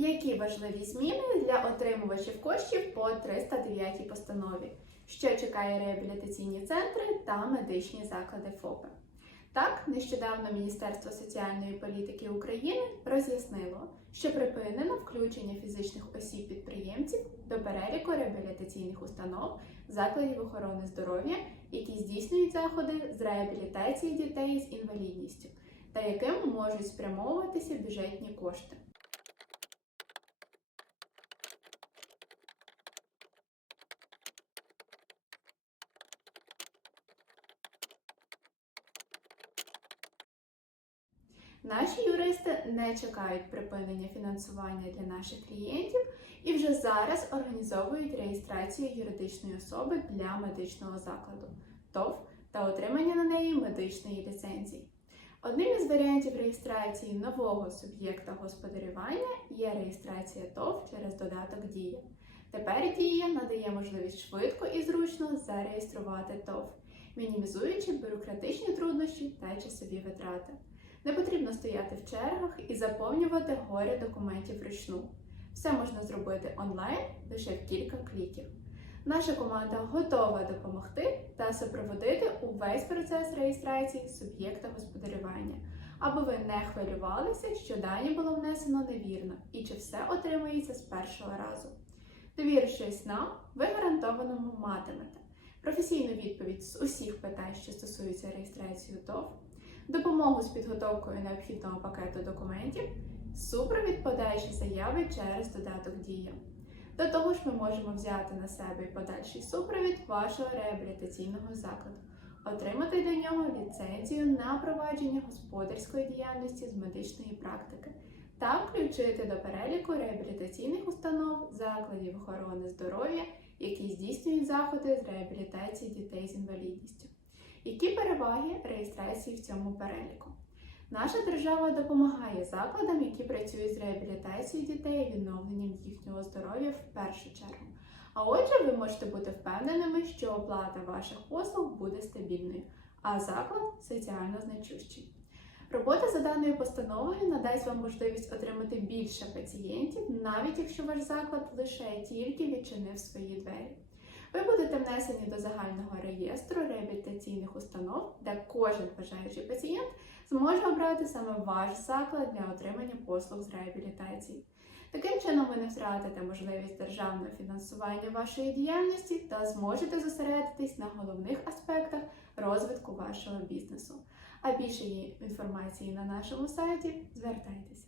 Які важливі зміни для отримувачів коштів по 309 постанові, що чекає реабілітаційні центри та медичні заклади ФОПи? Так, нещодавно Міністерство соціальної політики України роз'яснило, що припинено включення фізичних осіб-підприємців до переліку реабілітаційних установ закладів охорони здоров'я, які здійснюють заходи з реабілітації дітей з інвалідністю, та яким можуть спрямовуватися бюджетні кошти. Наші юристи не чекають припинення фінансування для наших клієнтів і вже зараз організовують реєстрацію юридичної особи для медичного закладу ТОВ та отримання на неї медичної ліцензії. Одним із варіантів реєстрації нового суб'єкта господарювання є реєстрація ТОВ через додаток Дія. Тепер Дія надає можливість швидко і зручно зареєструвати ТОВ, мінімізуючи бюрократичні труднощі та часові витрати. Не потрібно стояти в чергах і заповнювати горі документів вручну. Все можна зробити онлайн лише в кілька кліків. Наша команда готова допомогти та супроводити увесь процес реєстрації суб'єкта господарювання, аби ви не хвилювалися, що дані було внесено невірно і чи все отримується з першого разу. Довірившись нам, ви гарантовано матимете професійну відповідь з усіх питань, що стосуються реєстрації ТОВ, допомогу з підготовкою необхідного пакету документів, супровід подачі заяви через додаток Дія. До того ж, ми можемо взяти на себе подальший супровід вашого реабілітаційного закладу, отримати для нього ліцензію на провадження господарської діяльності з медичної практики та включити до переліку реабілітаційних установ закладів охорони здоров'я, які здійснюють заходи з реабілітації дітей з інвалідністю. Які переваги реєстрації в цьому переліку? Наша держава допомагає закладам, які працюють з реабілітацією дітей відновленням їхнього здоров'я в першу чергу. А отже, ви можете бути впевненими, що оплата ваших послуг буде стабільною, а заклад соціально значущий. Робота за даною постановою надасть вам можливість отримати більше пацієнтів, навіть якщо ваш заклад лише тільки відчинив свої двері. Ви будете внесені до загального реєстру реабілітаційних установ, де кожен бажаючий пацієнт зможе обрати саме ваш заклад для отримання послуг з реабілітації. Таким чином, ви не втратите можливість державного фінансування вашої діяльності та зможете зосередитись на головних аспектах розвитку вашого бізнесу. А більше є інформації на нашому сайті звертайтеся.